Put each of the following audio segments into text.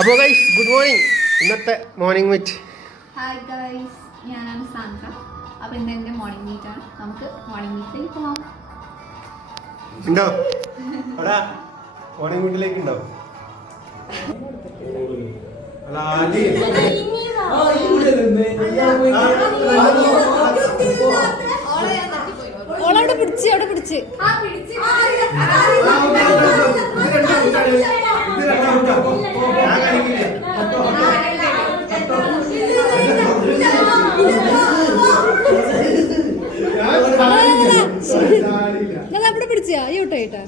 അപ്പോൾ guys good morning. ഇന്നത്തെ morning meet. Hi guys, ഞാനാണ് സാന്ദ്ര. അപ്പോൾ ഇന്ന് എൻ്റെ മോർണിംഗ് മീറ്റ് ആണ്. നമുക്ക് മോർണിംഗ് മീറ്റിലേക്ക് പോകാം. ഉണ്ടോ അവിടെ മോർണിംഗ് മീറ്റിലേക്ക് ഉണ്ടോ? അല്ല ആദ്യം ഓളവിടെ പിടിച്ച് അവിടെ പിടിച്ചാ യൂട്ടായിട്ടാ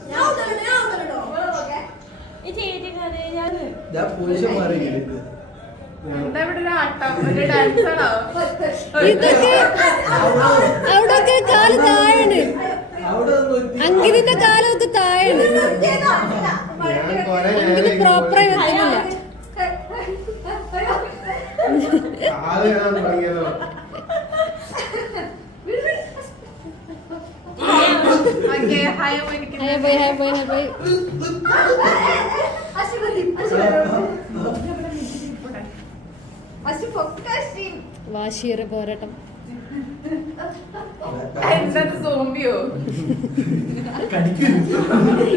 ഇതൊക്കെ അവിടൊക്കെ കാല് താഴാണ്. അങ്കിലിന്റെ കാലൊക്കെ താഴാണ്. അങ്കില് പ്രോപ്പറായി വെക്കുന്നില്ല. വാശിയേറെ പോരാട്ടം.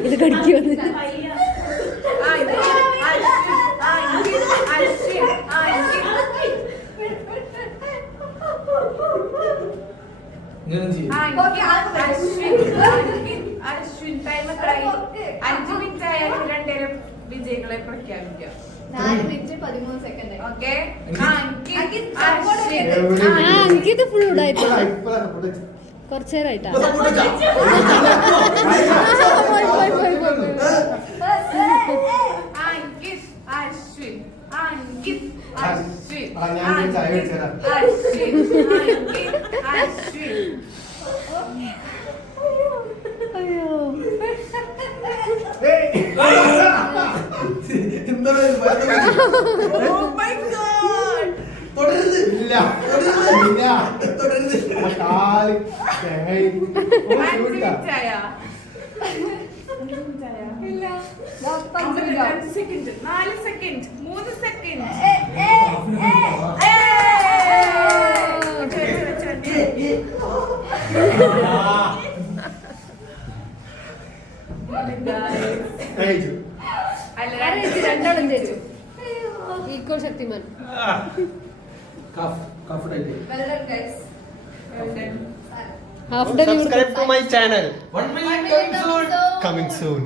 ഇത് കടിക്കുമെന്ന് വിജയികളെ പ്രഖ്യാപിക്കാം. 4 മിനിറ്റ് 13 സെക്കൻഡ്. അങ്കിത് ഫുൾ ഇടായിട്ടാ കുറച്ചു നേരമായിട്ടാ. Equal Shaktimaan. Subscribe to my channel. 1 million coming soon.